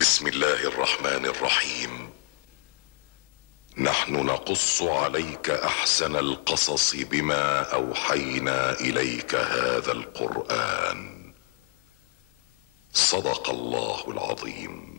بسم الله الرحمن الرحيم. نحن نقص عليك احسن القصص بما اوحينا اليك هذا القرآن. صدق الله العظيم.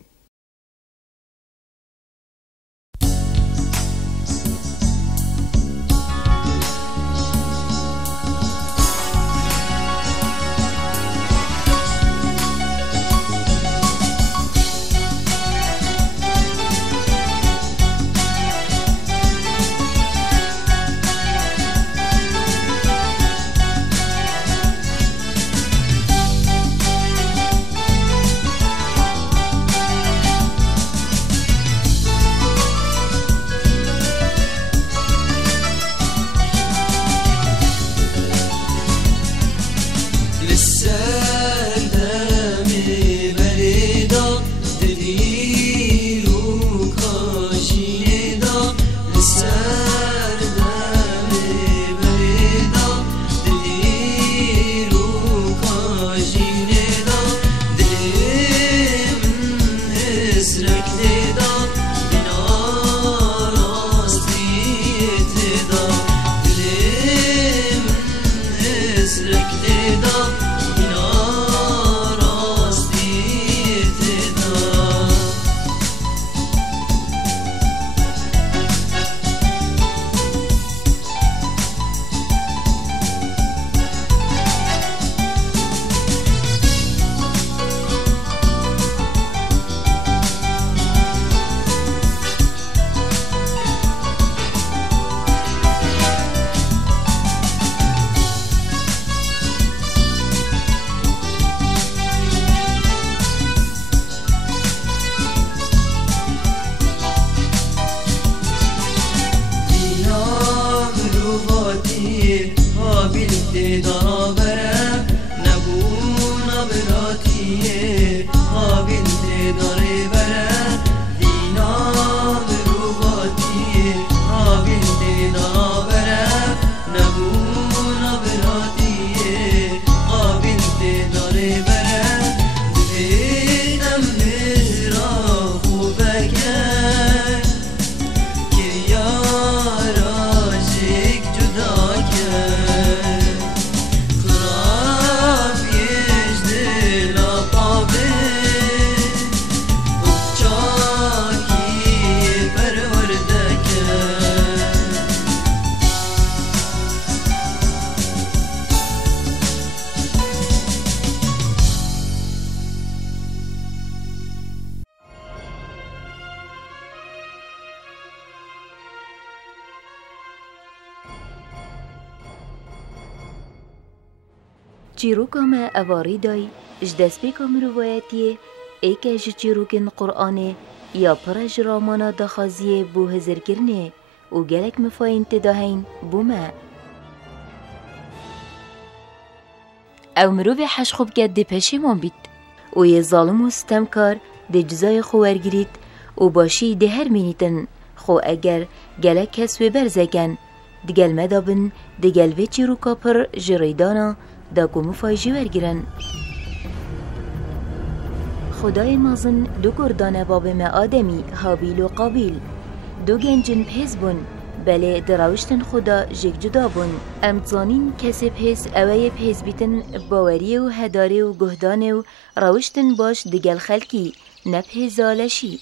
چیروکم اواری دای جدسپیکم روایتیه ایک چیروکن قرآنه یا پرج رامانا دخازیه بو هزر کرنه و گلک مفاین تداهین بوما او مروی حش خوب گد دی پشیمان بید و یه ظالم و ستمکار دی جزای خوارگرید و باشی دی هر مینیتن خو اگر گلک کس و برزگن دی گل مدابن دی گل وی چیروکا پر جریدانا دا گمو فایجی ورگرن. خدای مازن دو گردان باب ما آدمی هابیل و قابیل دو گنجن پیز بون بله دراوشتن خدا جگ جدا بون امتزانین کسی پیز اوه پیز بیتن باوری و هداره و گهدانه و راوشتن باش دگل خلکی نپیزالشی.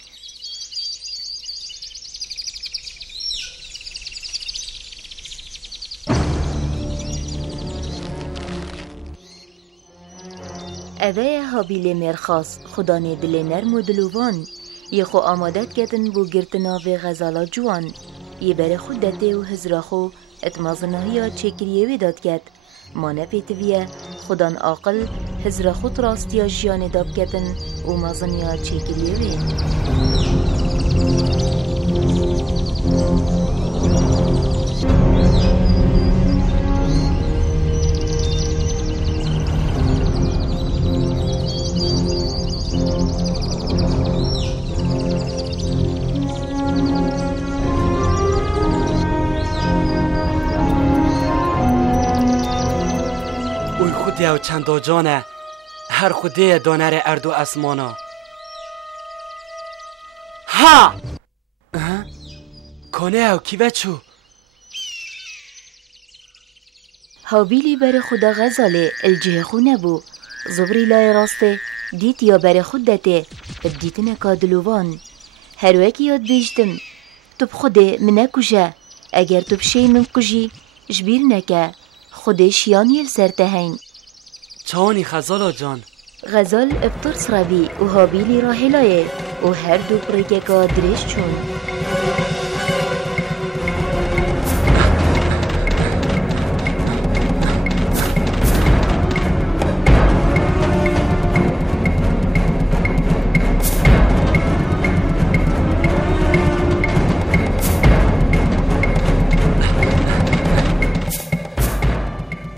اوه هابیل مرخاص خدا نه دل نرم و دلوان یه خو آمادت کردن بو گرتنا و غزالا جوان یه بره خود دته و هزرا خو اتمازناهی ها چکریه ویداد کرد ما نپیتویه خودان عاقل هزرا خود راستی ها جیان داب کردن و مازنی ها چکریه وید. خودی و چند جانه هر خودی دانر اردو اسمانا ها کنه او کی بچو هابیلی بر خدا غزاله الجه خو نبو زبری لای راسته دیت یا بر خود دته بدیت نکا دلوان هر وکی یاد بیشتم تو بخوده من نکوشه اگر تو بشی من کجی جبیر نکه خودش یانیل سرتهین چانی غزالا جان غزال ابتر سرابی و هابیلی را هلایه و هر دو پرکه که درش چون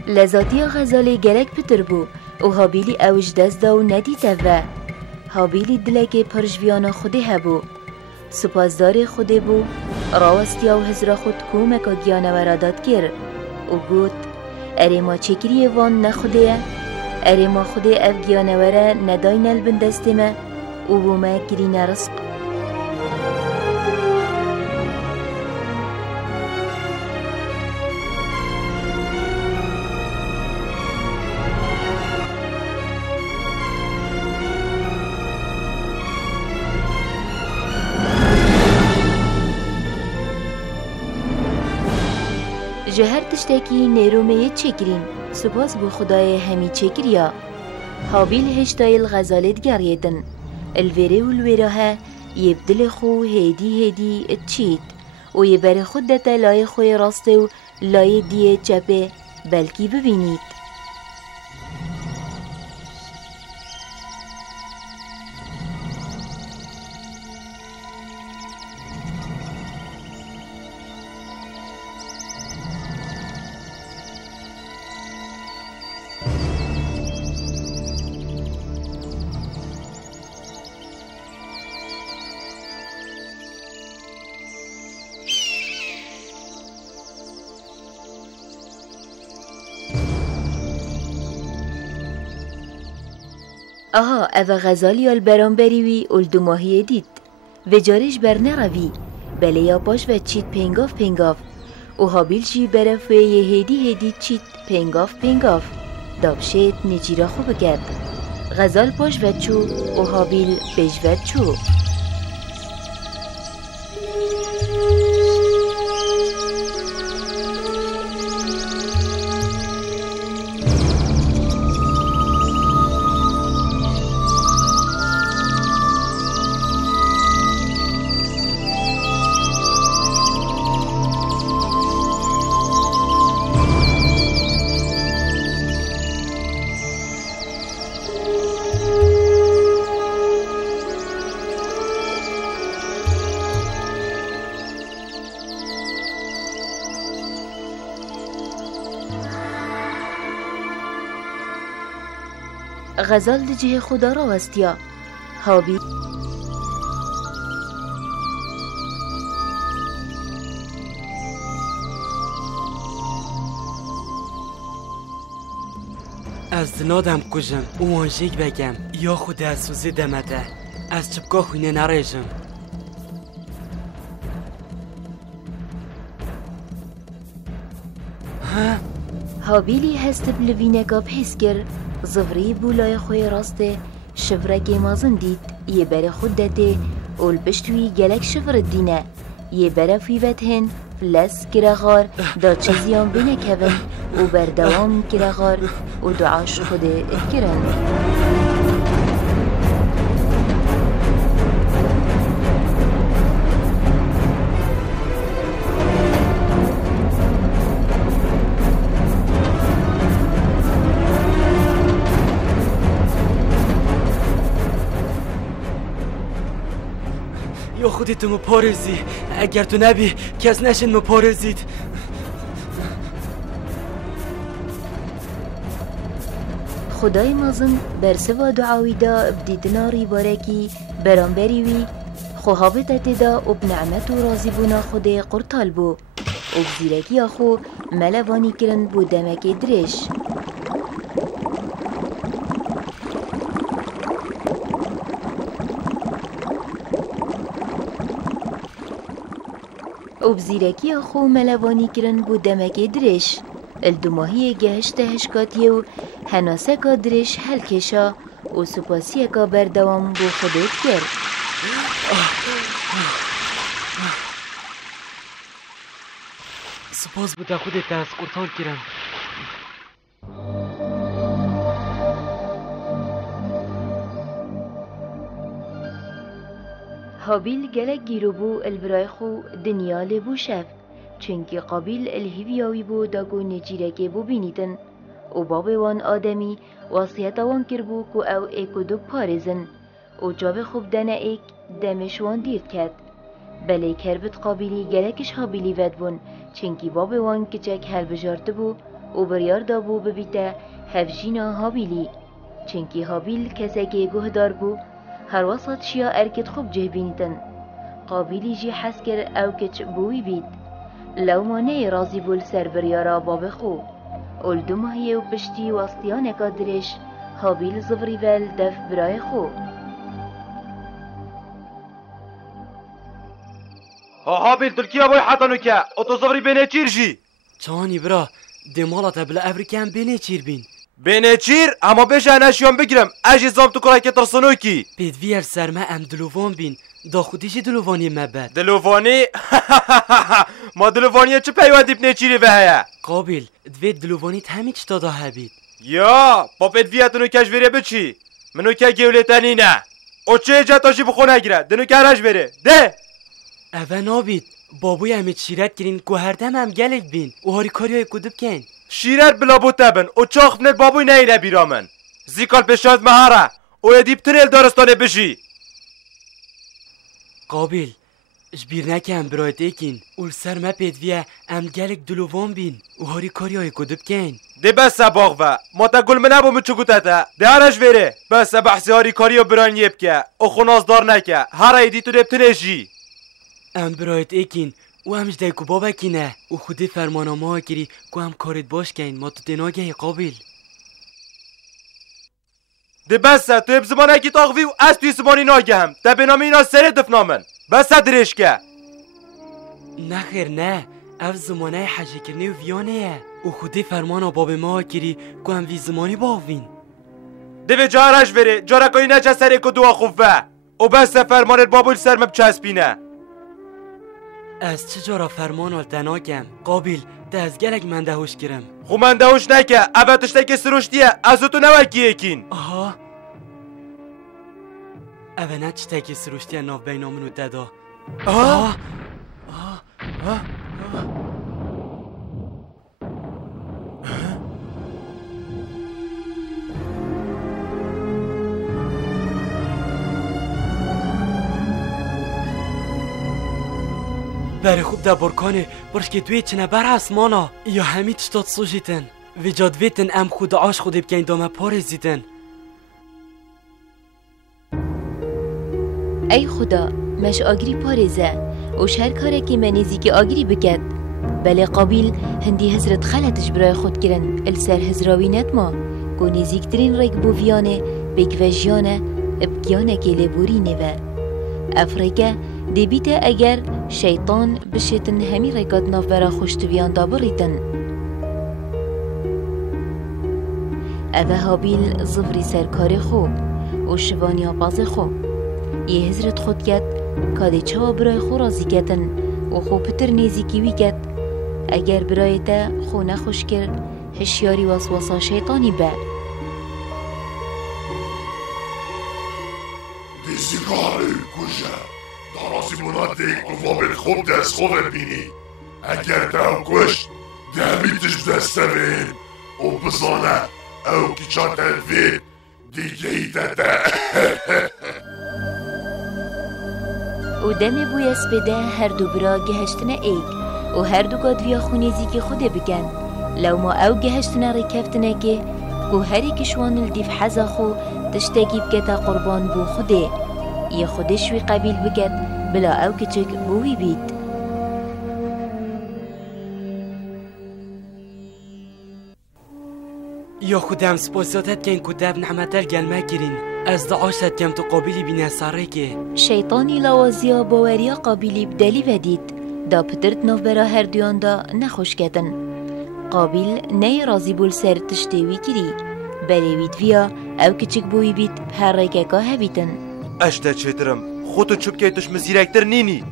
لذاتی غزالی گرک پتر بو و هابیلی اوج دست دا و ندیده و هابیلی دلک پرجویانا خوده هبو سپاسدار خوده بو راوستیا و هزرا خود کومکا گیانه و راداد کر و گوت اره ما چکری وان نخوده اره ما خوده اف گیانه وره نداین البندسته ما و بو ما گرین رزق جهر تشتکی نیرومه چکرین سپاس بو خدای همی چکریا هابیل هشتای الغزالت گریدن الویره و الویره یبدل خو هیدی اتچید و یبر خود دتا لای خوی راسته و لای دیه چپه بلکی ببینید آها او غزالی البران بریوی اول ماهی دید و جارش بر نروی بله یا باش و چید پنگاف و هابیل جی برفوی هیدی چید پنگاف دابشید نجیرا خوب کرد غزال باش و چو و هابیل بج و چو غزال دجه خدا را وستیا هابی از دنادم کجم او آنجیک بگم یا خود از سوزی دمده از چپکا خوینه نریجم هابیلی هست بلوینکا بحث کر زفری بولای خوی راسته شفرکی مازن دید یه بره خود داده اول بشتوی گلک شفر دینه یه بره فیوت هن فلس کرغار دا چیزیان بینه کون و بردوام کرغار و دعاش خود اکرن یا خودی تو مپارزی اگر تو نبی کس نشین مپارزید خدای مازن برسه و دعاوی دا ابدیدنا ریبارکی برانبری وی خوهابت دا و بنعمت و رازی بونا خود قرطال بو و بزیرکی آخو ملوانی کرن بو دمک درش و بزیرکی خو ملوانی کرن بو دمکی درش الدماهی گهشت هشکاتی و هناسکا درش هل کشا و سپاسی که بردوام بو خودت کرد. سپاس بوده خودت دست قرطان کرم. هابیل گلک گیرو بو البرای خو دنیا لبو شف چونکه قابیل الهیویاوی بو داگو نجیرگه بو بینیدن و باب وان آدمی واسیت وان کر بو که او ایکو دو پارزن و جاب خوب دنه ایک دمش وان دید کد بله کربت قابیلی گلکش هابیلی ود بون چونکه باب وان کچک هل بجارت بو و بریار دا بو ببیته هفجینا هابیلی چونکه هابیل کسکی گهدار بو هر وسط شیا ارکت خوب جه بینیدن قابیلی جی حس کر او کچ بوی بید لو مانه رازی بول سر بریارا باب خو اول دو ماهی و پشتی واسطیان کادرش هابیل زفری ول دف برای خو هابیل ترکیه بای حتانو که اتو زفری بینه چیر جی چانی برا دمالتا بلا افریکن بینه چیر بین بینه چیر اما بشه نشیان بگیرم اجی زام تو کرای که ترسنو کی پیدویر سرمه ام دلووان بین دا خودیشی دلووانی مبد دلووانی ما دلووانی چه پیوندی بینه چیری به هیا قابل دوید دلووانیت همین چطا دا هبید یا با پیدویتونو کش بره بچی منو که گولتنی نه او چه جتاشی بخو نگیره دنو که هرش بره ده اوه نابید بابوی همه شیرت گرین که هر دم هم گلک بین و هاری کاری های کدوب کن شیرت بلا بوتبن او چاخ نت بابوی نه بیرامن زیکال پشاد مهاره او ادیب تنل دارستانه بشی قابل جبیر نکم برایت ایکین اول سر ما پیدویه ام گلک دلووان بین و هاری کاری های کدوب کن ده بس باغ و ما تا گل منه بوم چگوته ده هرش بره بس بحثی هاری کاری و بران یب که او خونازدار نکه هر ایدی تو دبتنه جی ام برایت ایکین او همش دیکو بابا کینه او خودی فرمانامه ها کری که هم کارت باش کن ما تو دناگه قابل ده بس تو اب زمانه کی تاغوی و از توی زمانی ناگه هم ده به نام اینا سره دفنامن بس درش که نخیر نه اف زمانه حجه کرنه و ویانه او خودی فرمانا باب ما ها کری که هم وی زمانی باوین ده به جارش بره جارکایی نچه سره که دوا خوفه او بس فرمان بابول سرمب چسبینه از چجارا فرمان آل دناگم قابل ده از گلک من دهوش کرم خو من دهوش نکه اوتش که سروشتیه از تو نوکی اکین آها اوه نه چی تکی سروشتیه ناف بینامونو دادا آه بره خوب ده برکانه برش که دوی چنه بر اسمانا یا همین چطات سوشیتن و جادویتن ام خود آش خودی بگین دامه پارزیدن ای خدا مش آگری پارزه و شهر کاره که منیزی که آگری بکد بله قابیل هندی هزرت خلتش برای خود کرن السر هزراوی نتما گو نزیکترین ریک بوویانه بگوژیانه ابگیانه که لبوری نوه افریقه دیبیته اگر شیطان بشیتن همی ریکات نافورا خوشتویان دابریتن اوه هابیل زفری سرکار خو و شوانیا باز خو یه هزرت خود کد کاده چوا برای خو رازی کتن و خو پتر نیزی کیوی کد اگر برایتا خو نخوش کرد هشیاری واسواسا شیطانی به دیزیگاری کجا درازی مناطق قوابل خوب دست خوب بینی اگر داو کشت دمیتش دسترین و بزانه او کی چان تلوید دیگه ای داده و دم بوی اسپده هر دو برا گهشتنه ایک و هر دو گادویا خونیزی که خوده بکن لو ما او گهشتنه ریکفتنه که گو هری کشوان الدیف حزا خو تشتاقی بکتا قربان بو خوده یه خودشوی قبیل بکت بلا او کچک بوی بید یا خودم سپاسیاتت کن که دب نعمتر گلمه گرین از دعاشت کم تو قابلی بینه ساره که شیطانی لوازیا باوریا قابلی بدلی ودید دا پترت ناف برا هر دویان دا نخوش کتن. قابیل نی رازی بول سر تشتیوی کری بلیوید ویا او کچک بوی بیت هر ریکه که هبیتن. اشتا چیترم خودتو چوب که توش مزیرکتر نینی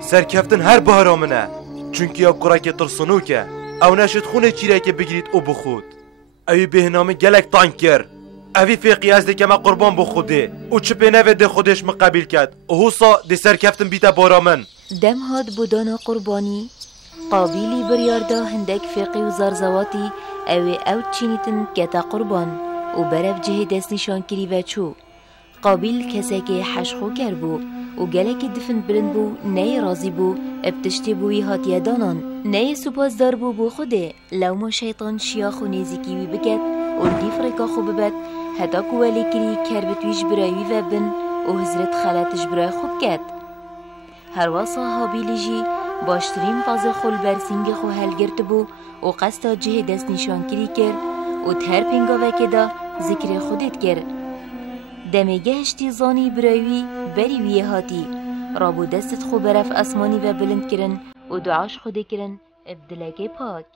سرکفتن هر بهارا منه چونکی او قراک ترسنو که او نشد خونه چیره که بگیرید او بخود اوی بهنامه گلک تانک کر اوی فیقی از که ما قربان بخوده او چپه نوه ده خودش مقابل کرد او حوصا ده سرکفتن بیتا بارا من. دم هاد بودانا قربانی قابیلی بریاردا هندک فیقی و زارزواتی اوی او چینیتن کتا قربان و برف جه دست نشان کری و چو. قابیل کسی که حشخو کر بو و گلک دفن برند بو نی رازی بو ابتشتی بوی هاتیه دانان نی سپاس دار بو خوده لو ما شیطان شیاخ و نیزیکی وی بکت و دی فرکا خو ببت حتا کوالی کری کربتویش برایوی و بن و حضرت خلاتش برای خوب کت. هر واسا هابیلی جی باشترین فاز خول برسینگ خو هل گرد بو و قصدا جه دست نشان کری کر و تهر پینگاوه که دا ذکر خودت کر. دمیگه هشتی زانی برایوی بری ویه هاتی رابو دستت خو برف اسمانی و بلند کرن و دعاش خوده کرن ابدلگه پاک.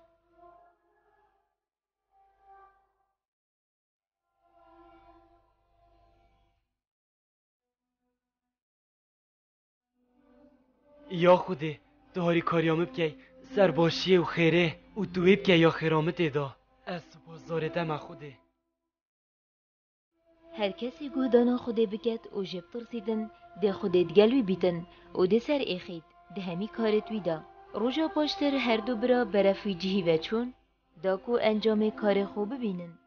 یا خوده داری کاریامه بکی سرباشیه و خیره و دوی بکی یا خیرامت دا از سپاسدارتم خوده. هر کسی گودانا خوده بکت و جب ترسیدن ده خوده دگلوی بیتن و ده سر ایخید ده همی کارت ویدا. روژا پاشتر هر دو برا برفوی جهی و چون داکو انجام کار خوب ببینن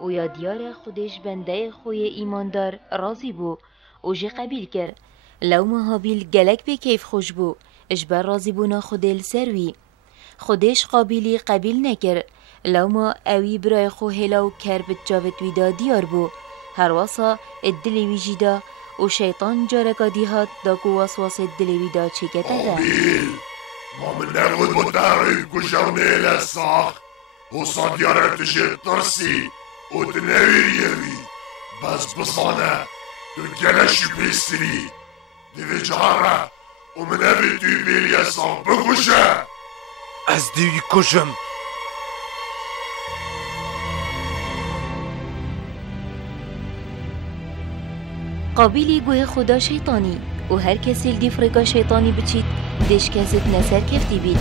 و یا دیار خودش بنده خوی ایماندار رازی بو و جه قبیل کرد. لو ما هابیل گلک به کیف خوش بو اجبر رازی بونا خودل سروی خودش قابیلی قبیل نکر لو ما اوی برای خو هلاو کربت جاوت ویدا دیار بو هر واسا الدلی ویجی دا و شیطان جارکا دیهات دا کو واسواس الدلی ویدا چکتا دا. قابیل ما من نقود بطاری کشونه لساخ و صادیارت تجه ترسی و تنویریوی بس بصانه تو گلشی پیستری دیوی جهاره و من ابی توی بیلی اصلا بکشه از دیوی کشم. قابیلی گوه خدا شیطانی و هر کسی دی فرقا شیطانی بچید دش کست نسر کفتی بید.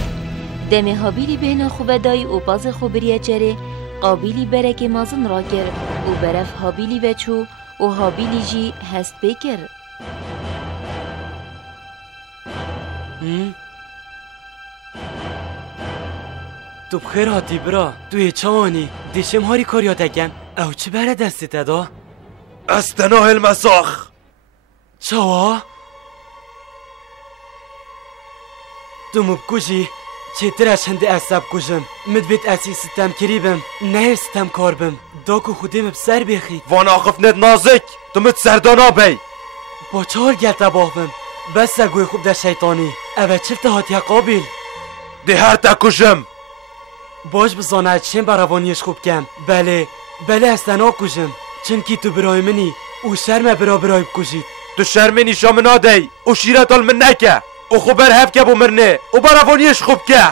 دم هابیلی بهنا خوب دای و باز خوبریه جره قابیلی برک مازن را کرد و برف هابیلی وچو و هابیلی جی هست بکر. تو بخیر هاتی برا توی چوانی دیشم هاری کاریات اگم او چه بره دستت دا؟ استناه المساخ چوا؟ تو مبکوشی چطرش هنده اصاب کشم مدوید اسی ستم کریبم نه ستم کار بم داکو خودم بسر بخید وان آخف ند نازک تو مت سردانا بی با چهار گلتا باغم بس گوی خوب در شیطانی اوه چفت هاتی قابل ده هر تکشم باش بزانه چیم براوانیش خوب کم بله استنا کشم چنکی تو برای منی او شرم برای بکشید تو شرمینی شامنا دی او شیرت من نکه او خوب هف که بو مرنه او براوانیش خوب که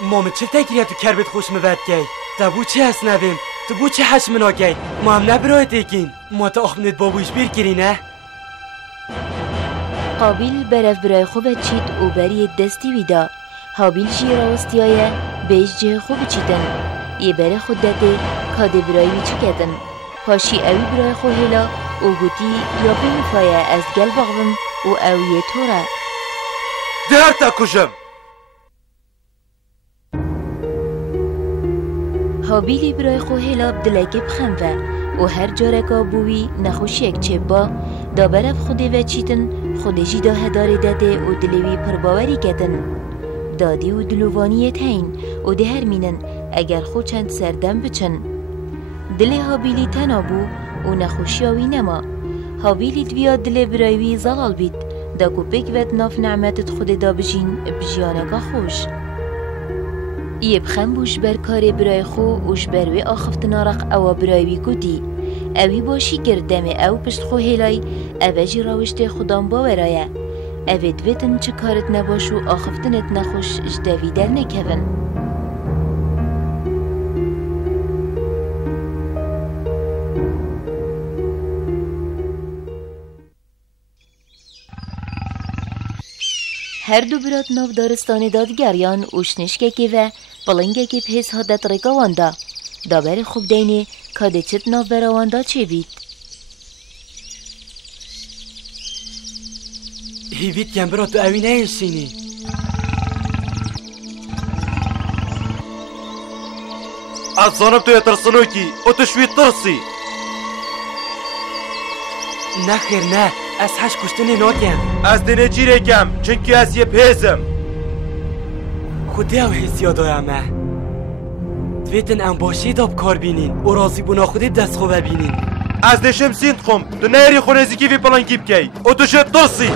مامت چه تگریه تو کربت خوش مود گی تبو چه هست نبیم تو بو چه حشمنا گی ما هم نبرای تیکین ما تا آخمنت بابوش بیر کری نه قابیل برف برای خوب چید و بری دستی ویدا هابیل جی راوستیایه بیش جه خوب چیدن یه بره خود داده کاده برای وی چکتن پاشی اوی برای خو هلا و گوتی یا بمفایه از گل باغم و اویه توره در تکشم هابیلی برای خو هلا بدلکه بخنوه و هر جارکا بوی نخوشی یک چه با دا برف خوده و چیتن خودشی دا هدار داده و دلوی پرباوری کتن دادی و دلوانیت هین و ده هر مینن اگر خود چند سردم بچن دل هابیلی تنابو و نخوشیاوی نما هابیلی دویا دل برایوی زلال بید دا کو بک ود ناف نعمتت خود دا بجین بجیانکا خوش یه بخم بوش بر کار برای خو وش بروی آخفت نارق او برایوی کتی اوی باشی کرد دم او پشت خو هلای اوجی راوشت خودم باورایه اوید ویتن چه کارت نباش و آخفتنت نخوش جدوی در نکون. هر دو برات ناو دارستان دادگریان اوشنشکه که و بلنگه که پیس هادت رگاوانده دابر خوب دینه کاده چت ناو براوانده چه بید؟ هیوید کم برات تو اوی نینشینی از زانم تو یترسنو کی او تو شوی ترسی نخیر نه از هش کشتنی ناکم از دنه چیره کم چنکی از یه پیزم خودی او حسیا دایمه دویتن ام باشی داب کار بینین و رازی بونا خودی دست خوبه بینین از دشم سینت خم تو نهری خونزی کی وی پلان گیب کی او تو شد ترسی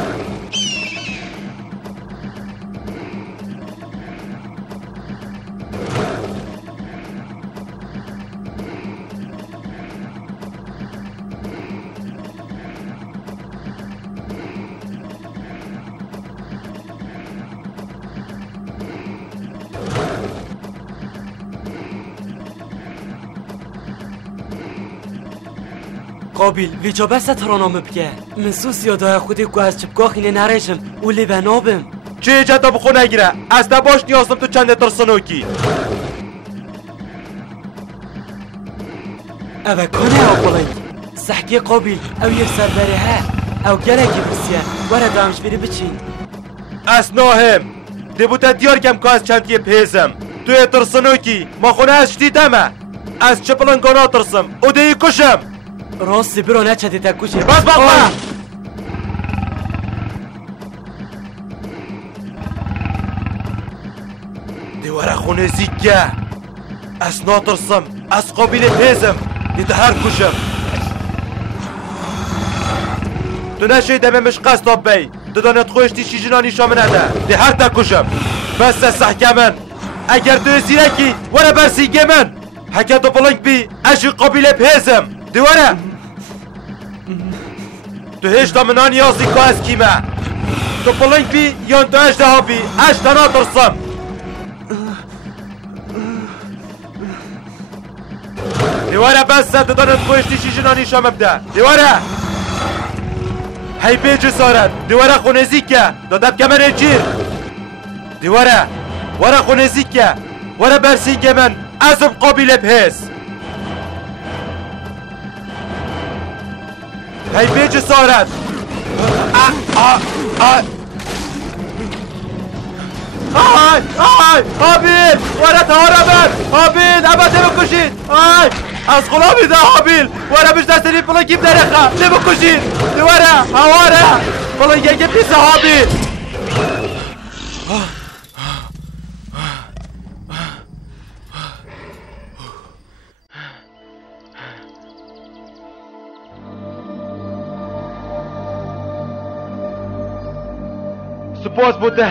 قابل ویجا بس ترانامه بگه من سوس یادای خودی که از چپکاخینه نرشم و لیبه نابم چه جدا بخو نگیره از دباش نیازم تو چند ترسنو کی اوه کنه او بلنگ سحکی قابل او یک سربره ها او گره که بسیه وره دامش بری بچین از ناهم دبوتا دیار کم که از چند پیزم توی ترسنو کی ما خونه از شدیدمه از چپلنگانا ترسم او دیگه کشم راستی برو نچه تا کشه بس بابا دیواره خونه زیگه از ناترسم از قابل پیزم دیده هر کشم تو نشه دممش قصد آب بی دادانت خوشتی شیجنانی شامه نده ده هر تا کشم بس سحکه من اگر تو زیرکی وره برسیگه من حکه دو بلنگ بی اشی قابل پیزم دیواره تو هشتا منا نیازی که از کیمه تو پلنگ بی یا تو اجده ها بی اشتا ناترسم دیواره بس دادانت خوشتی شیجنانی شامه بده دیواره هی بی جسارت دیواره خونزی که دادب که من جیر دیواره وره خونزی که وره برسیگه من ازم قابل بهز هی بی جسارت آی حابیل وره تهاره من حابیل ابد نبکشید آی از غلامی ده حابیل وره بش دستنی پلا گیب درخه نبکشید دواره هواره پلا یه پیس حابیل سپاس بوده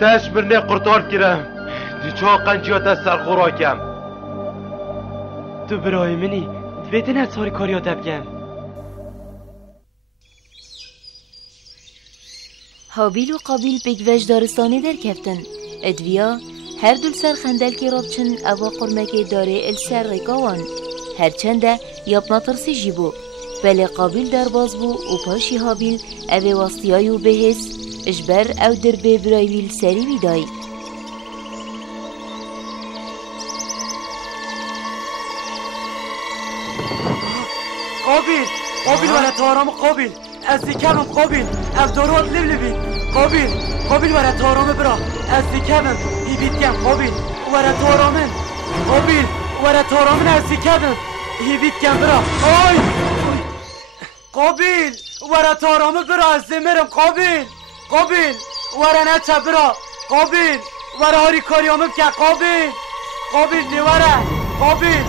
تاش برنه قرطار کرم دی چا قنجیات از سر خوراکم تو برای منی دویتن از ساری کاریات بگم هابیل و قابیل بگوش دارستانی در کفتن ادویا هر دل سر خندل که رابچن اوا قرمه داره السر رگاوان هرچنده یاب نطرسی جیبو بله قابیل در باز بو و پاشی هابیل اوه واسطیایو بهز اجبر او در به برایویل سری بیدای قابیل وره تارام قابیل از دیکمم قابیل او دارات لبلبی قابیل وره تارام برا از دیکمم هیوید کم قابیل وره تارامن قابیل وره تارامن از دیکمم هیوید کم برا آی قابیل وره تارام برا از دیمرم قابیل وره نچه برا قابیل وره هاری کاریامم که قابیل دیواره قابیل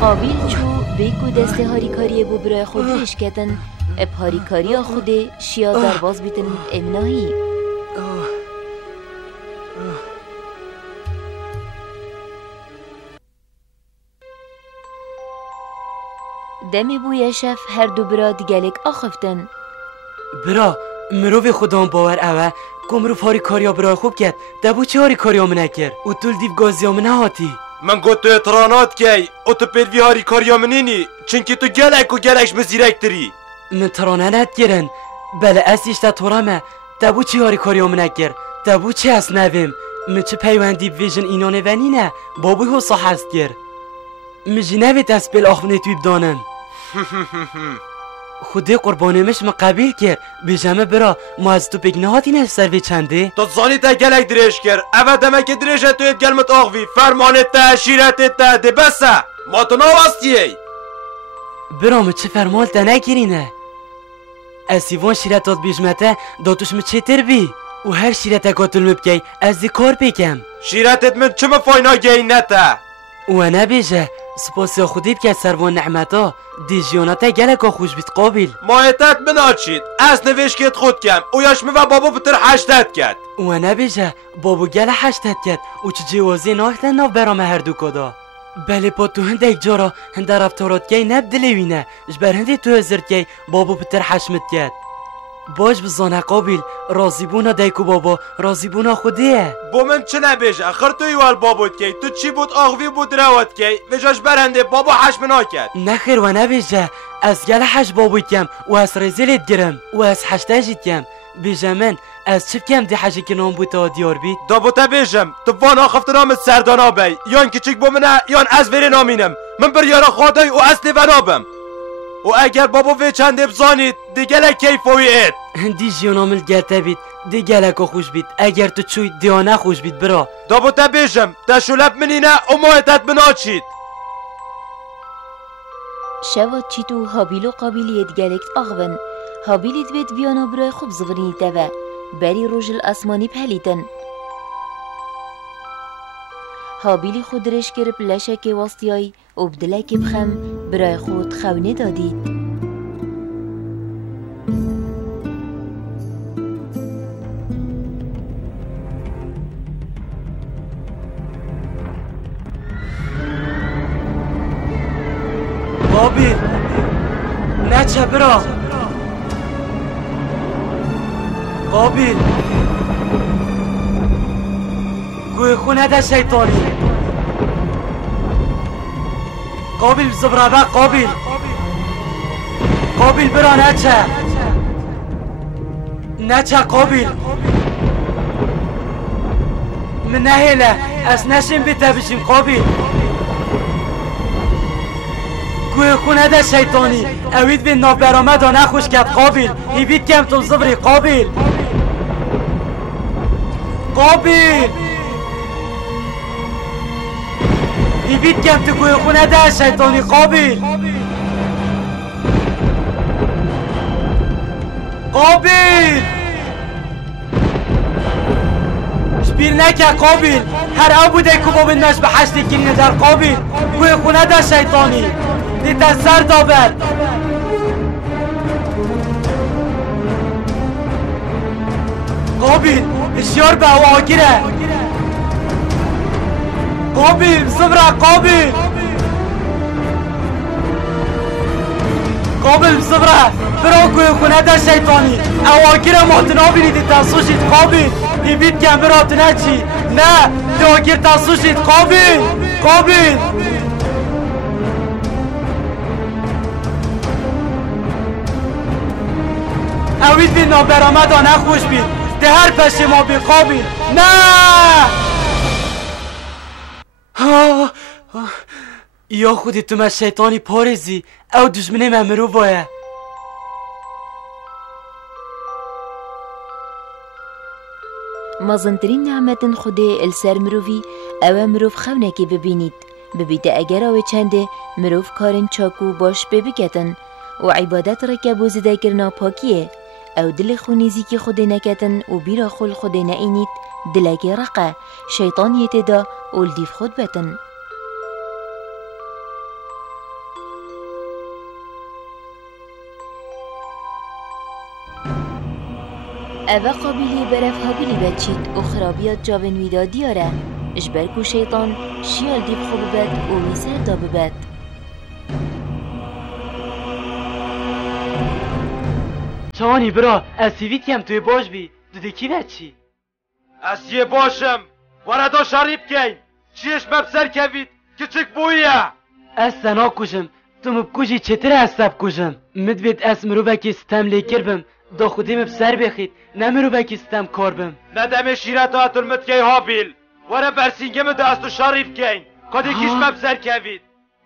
قابیل چو بیکو دست هاریکاریه بو برای خود ریش کتن اب هاریکاری خوده شیا درباز بیتن امناهی دمی بوی شف هر دو برا دیگلک آخفتن. برا مروی خودم باور اوه که مروف هاری کاریا برای خوب کرد دبو چه هاری کاریا منه کرد و طول دیو گازیا منه هاتی من گوت تو اترانات کی او تو پیروی هاری کاریا منینی چنکی تو گلک و گلکش بزیرک تری من ترانه نت گرن بله اسیش تا تورمه دبو چه هاری کاریا منه کرد دبو چه اس نویم من چه پیوندی ویژن اینانه ونینه بابوی حسا هست گر مجی نوید از بل آخونه توی بدانم خودی قربانیمش ما قبیل کرد بیجمه برا ما از تو بگنه هاتی نه سروی چنده تو زانی تا گلک درش کرد اوه دمک درش توید گلمت آخوی فرمانت تا شیرت تا ده بسه ما تو نوستیه برا ما چه فرمال تا نگیرینه اسیوان شیرتات بیجمته داتوش ما چه تر بی و هر شیرت قاتل مبکی از دی کار بکم شیرتت من چه مفاینا گی نتا و نبیجه سپاسی خودی بکرد سروان نعمتا دی جیانتا گلکا خوش بیت قابل مایتت بناچید از نوشکت خود کم او یاشمه و بابا بتر حشتت کرد و نبیجه بابو گل حشتت کرد و چه جوازی ناختن ناف برام هر دو کدا بله با تو هنده یک جارا هنده رفتارات گی نبدلوینه جبر هنده تو هزر گی بابو بتر حشمت کرد باش بزانه قابل راضی بونا دیکو بابا راضی بونا خودیه با من چه نبیشه اخر توی وال بابوت کی تو چی بود آغوی بود روت کی وجاش برنده بابا حشم ناکد نخیر و نبیشه از گل حش بابوی کم و از رزیلت گرم و از حشتجید کم بیجه من از چپ کم دی حشی که نام بود تا دیار بید دابوتا بیجم تو وانا خفت نامت سردانا بی یان کچک بو منه یان از وری نامینم من بر یارا خواهدای و اصلی ونابم و اگر بابا وی چنده بزانید دیگه کیف و ایت دی جیانامل گرته بید دی گلکا خوش بید اگر تو چوی دیانه خوش بید برا دابوتا بیجم تا شلب منینه و مایتت بناچید شواد چیت و هابیل و قابیل یدگلکت آغون هابیل دوید بیانا برای خوب زورینی تبه بری روژ الاسمانی پهلیتن هابیلی خود درش کرب لشک واسطیای و بدلک بخم برای خود خونه دادید قابل نچه برا قابل گوی خونه ده شیطانی قابل بزبره بق قابل برا نچه قابل من نهیله از نشیم بیته بشیم قابل گوی خونه ده شیطانی اوید بین ناف برامد و نخوش کرد قابل ایوید کم تو زبری قابل ایوید کم تو گوی خونه ده شیطانی قابل شبیر نکه قابل هر او بوده که بابا نش به حشتی کنی در قابل گوی خونه ده شیطانی دیتا سر دابر قابل اشیار به او آگیره قابل بزبره قابل بزبره برا گوی خونه ده شیطانی او آگیره ماتنا بینید تاسوشید قابل ایبید کم برا تنه چی نه دی آگیر تاسوشید قابل اوید بین نابرامد آنه خوش بید ده هر پشه ما بی قابل نه یا خودی تو من شیطانی پارزی او دشمنه من مرو بایه مازنترین نعمتن خودی السر مروفی او مروف خونکی ببینید ببیده اگر او چنده مروف کارن چاکو باش ببکتن و عبادت رکب و زده کرنا پاکیه او دل خونیزی که خود نکتن و بیرا خول خود نینید دلک رقه شیطانیت دا اول دیف خود بتن اوه قابلی برف هابیلی بچید و خرابیات جاون ویدا دیاره اجبرکو شیطان شیال دیب خوب بد و میسر دا ببد چانی برا از سیویت هم توی باش بی دکی بچی از یه باشم وردا شریب کن چیش ببسر کوید که چک بویه از سنا کشم تو مبکوشی چطور عصب کشم مدوید از مروبکی ستم لیکر بم دا خودیم بسر بخید نه مروبکی ستم کار بم ندم شیرت ها تلمت که هابیل ورا برسینگم دستو شریف کن کدی کیش ببسر کوید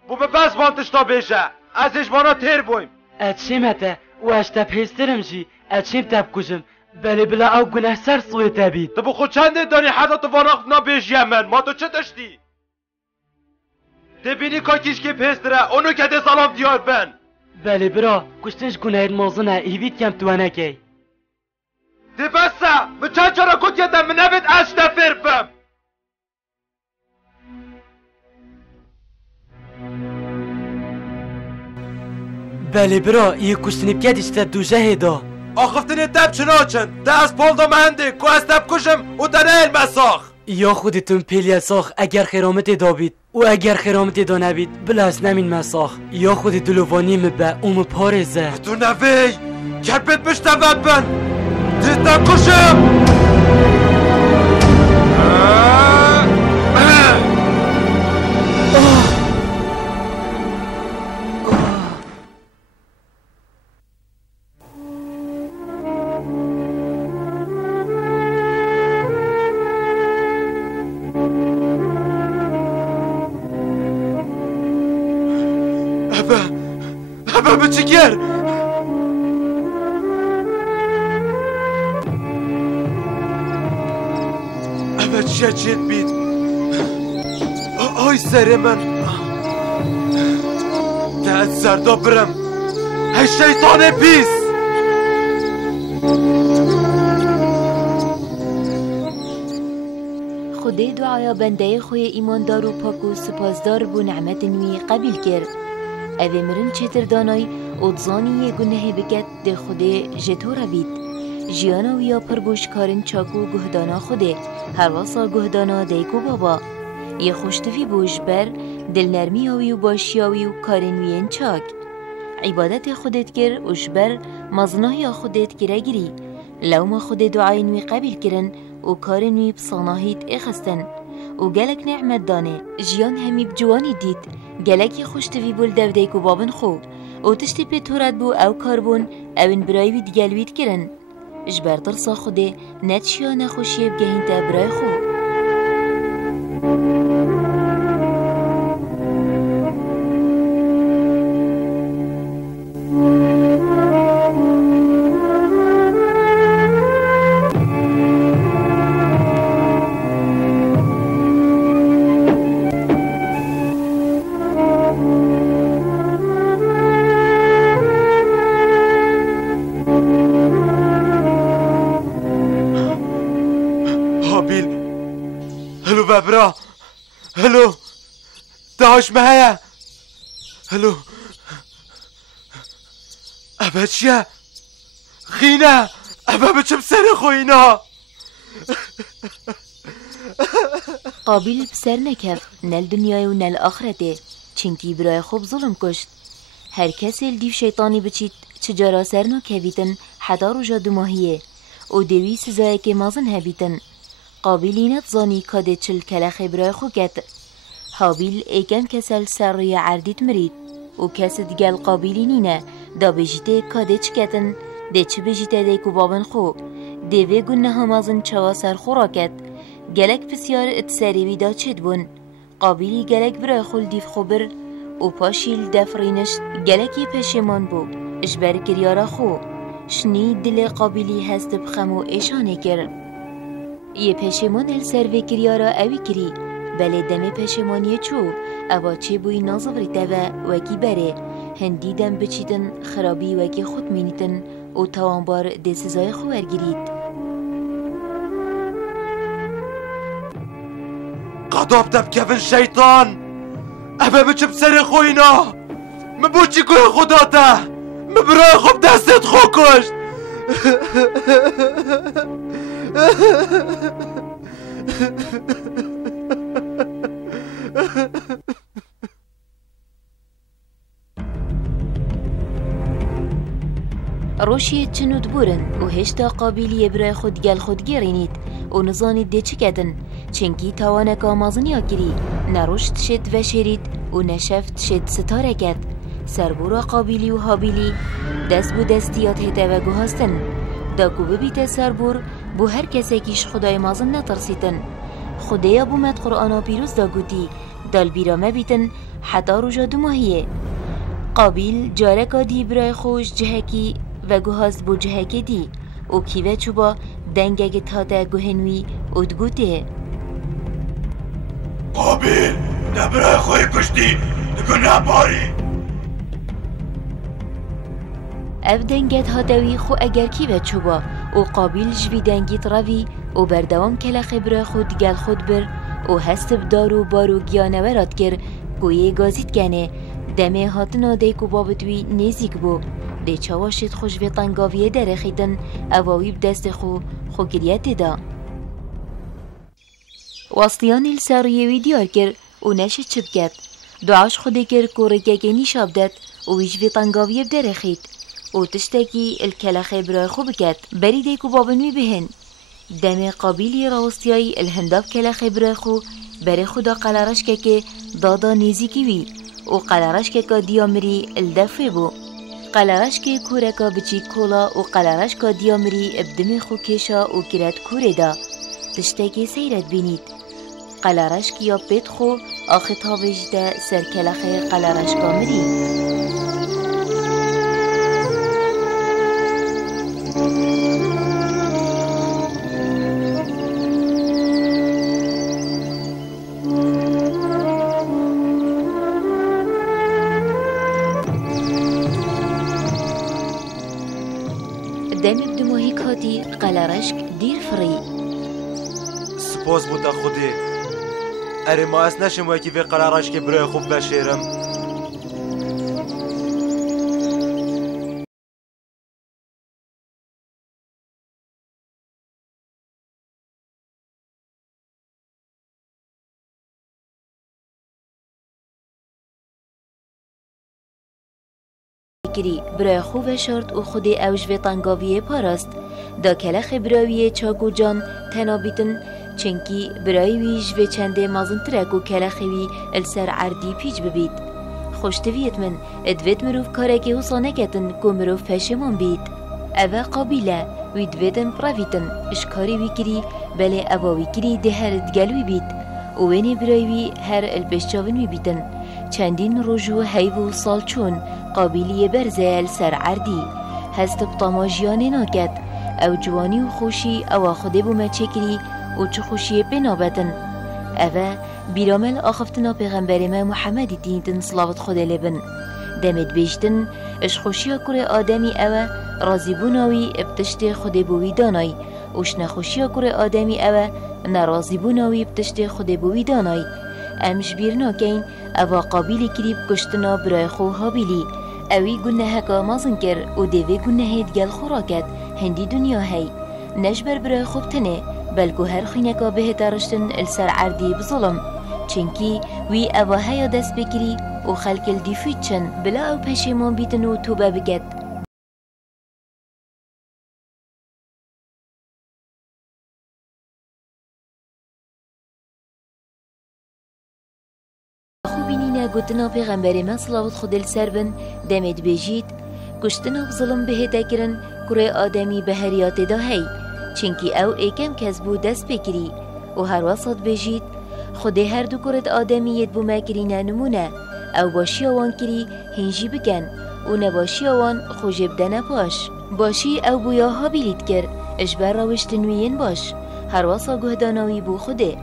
بو به بس بانتش تا بشه ازش بانا تیر بویم اتشیم هته و اشتا پیسترم جی اتشیم تب کشم بله بلا او گناه سر سوی تبید تو خود چنده داری حدا تو واناخت نبیش یمن ما تو چه داشتی؟ دبینی کاکیش که پستره اونو که ده سلام دیار بن بله برا کشتنش گناه موزنه ایوید کم توانه کی ده بسه به چند چرا کت یدم من نبید اش دفر بم بله برا یه کشتنی بکدش تب دو جهدا آخفتنی تب چناچن ده از پال دا مهنده که از تب کشم و ده المساخ یا خودتون پیلی ساخ اگر خیرامت دابید و اگر خیرامت دا نبید بلاس نمین مساخ یا خود دلوانی مبه اوم پارزه تو نوی کرپت بشتم ببن دیدم کشم ابا بچگر ابا چه چیت بید آی سر من ده زردا برم ای شیطان پیس خدای دعایا بنده خوی ایماندار و پاک و سپاسدار بو نعمت نوی قبیل کرد اوه مرن چتر دانای ادزانی یه گناه بکت ده خوده جتورا بید جیانا ویا پر بوش کارن چاکو گهدانا خوده هر واسا گهدانا دیکو بابا یه خوشتفی بوش بر دل نرمی و باشیاوی و کارنوین چاک عبادت خودت کر وشبر مزناهی خودت کرا گری لو ما خود دعای نوی قبیل کرن و کار نوی بصاناهیت اخستن و گلک نعمت دانه جیان همی بجوانی دید گلکی خوشتوی بول دودیک و بابن خو و تشتی پی تورد بو او کاربون اوین برای وید گلوید کرن اجبر درسا خوده نتشیا نخوشیه بگهین تا برای خو برا هلو داش معايا هلو ابا چیه خینه ابا بچم سر خوینا قابل بسر نکف نل دنیای و نل آخرته چنکی برای خوب ظلم کشت هر کسی الدیف شیطانی بچید چجارا سر نکویتن حدا رو جادو ماهیه و دوی سزای که مازن هبیتن قابلی نتزانی کاده چل کلخ برای خو کت حابیل ایکن کسل سر روی عردیت مرید و کس دیگل قابلی نینه دا بجیته کاده چکتن ده چه بجیته دیکو بابن خو دوی گنه همازن چوا سر خورا کت گلک بسیار اتساریوی دا چید بون قابلی گلک برای خول دیف خوبر و پاشیل دفرینش گلکی پشمان بو اجبر کریارا خو شنی دل قابلی هست بخم و ایشانه کرد یه پشمان السروی کریارا اوی کری بله دم پشمانی چو اوا چه بوی نازوری تاوه وکی بره هندی دم بچیدن خرابی وکی خود مینیتن و توانبار ده سزای خوار گرید قداب تب کفن شیطان ابا بچم سر خوینا مبوچی کوی خداته مبرای خوب دستت خو کشت روشی چنود بورن و هشتا قابلی برای خود گل خود گرینید و نزانید دی چه کدن چنکی توانک آمازنیا کری نروشت شد و شرید و نشفت شد ستاره کد سربورا قابلی و هابیلی دست بو دستیات هیته و گوهستن دا کو ببیت سربور بو هر کسی کش خدای مازن نترسیتن خدایا بو مد قرآن پیروز دا گوتی دال بیرامه بیتن حتی روژا دو ماهیه قابیل جارکا دی برای خوش جهکی و گوهاست بو جهکی دی و کیوه چوبا دنگه تاته گوهنوی و دگوته قابل نبرای خوی کشتی نگو نباری اف دنگت هاتوی خو اگر کیوه چوبا و قابیل جوی دنگیت روی و بردوام کل خبره خود گل خود بر و هست بدارو بارو گیانورات کر گویه گازید گنه دمه هاتنا دیکو بابتوی نیزیک بو دی چاواشت خوش به تنگاویه درخیدن اواوی بدست خو گریت دا واسطیان الساریوی دیار کر و نشد چپ کرد دعاش خودی کر کورکه نیشاب داد و ویش به تنگاویه بدرخید و تشتکی الکلخه برای خوب کرد بری دیکو بابنوی بهن دم قابیلی راوستیای الهنداب کلخه برای خو بری خدا قلارش که دادا نیزیکی وی و قلارش که دیامری الدفه بو قلارش که کورکا بچی کولا و قلارش که دیامری ابدم خو کشا و کرد کوره دا تشتکی سیرت بینید قلارش که یا پیت خو آخطا وجده سر کلخه قلارش کامری دم بدموهی کاتی قلارشک دیر فری سپاس بودا خودی اره ما از نشم وکی به قرارش که برای خوب بشیرم کری برای خوب شرط و خود اوج و تنگاویه پاراست دا کلخ براویه چاکو جان تنابیتن چنکی برای ویج و چنده مازن ترک و کلخوی السر عردی پیچ ببید خوشتویت من ادوید مروف کارکی حسانه کتن که مروف پشمان بید اوه قابیله ویدویدن پراویتن اشکاری وی کری بله اواوی کری ده هر دگلوی بید و وینی برایوی هر الپشچاون وی بیتن چندین روژو حیو و سال چون قابلی برزل سر عردی هست بطاماجیان ناکد او جوانی و خوشی او خوده بو مچکری و چه خوشی بنابتن اوه بیرامل آخفتنا پیغمبر ما محمدی دیندن صلاوت خوده لبن دمت بیشتن اش خوشی کره آدمی اوه رازی بوناوی ابتشت خوده بوی دانای وش نخوشی کره آدمی اوه نرازی بوناوی ابتشت خوده بوی دانای امش بیر ناکین اوه قابلی کریب کشتنا برای خو هابیلی اوی گناه که مازن کر و دیوی گناه دگل خوراکت هندی دنیا هی نجبر برای خوب تنه بلکو هر خینه که به ترشتن السر عردی بظلم چنکی وی اوه یا دست بکری و خلق الدیفوید چن بلا او پشیمان بیتن و توبه بگد خوبینینه گوتنا پیغمبر من صلاوت خود السر بن دمت بجید کشتنا بظلم به تکرن کره آدمی به هریات دا هی چنکی او ایکم کس بو دست بکری و هر وسط بجید خودی هر دو کرد آدمیت بو مکرینه نمونه او باشی آوان کری هنجی بکن و نباشی آوان خوجب دنه پاش باشی او بویاها بیلید کر اجبر روشتنوین باش هر وسط گهدانوی بو خوده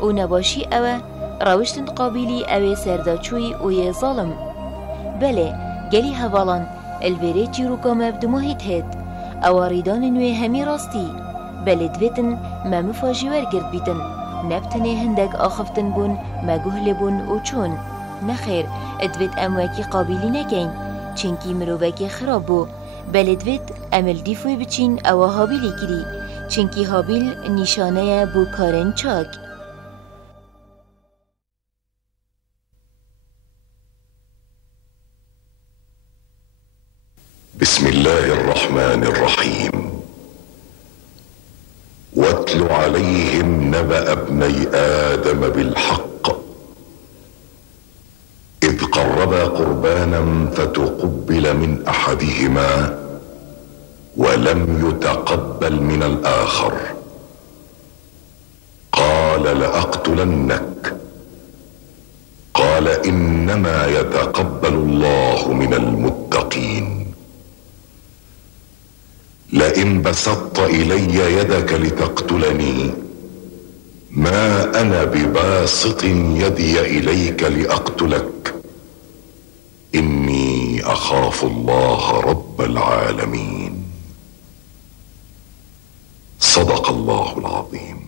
و نباشی اوه روشتن قابلی اوه سرداچوی و یه ظالم بله گلی هوالان البری چیروکا مبدموهید هید اواریدان نوی همی راستی بله دویتن ما مفاجیور گرد بیتن نبتنه هندگ آخفتن بون مگوهل بون و چون نخیر ادوید اموکی قابلی نکین چنکی مرووکی خراب بو بله دوید عمل دیفوی بچین او هابیلی کری چنکی هابیل نشانه بو کارن چاک بسم الله الرحمن الرحيم. واتل عليهم نبأ ابني آدم بالحق إذ قربا قربانا فتقبل من أحدهما ولم يتقبل من الآخر قال لأقتلنك قال إنما يتقبل الله من المتقين. لئن بسطت إلي يدك لتقتلني ما أنا بباسط يدي إليك لأقتلك إني أخاف الله رب العالمين. صدق الله العظيم.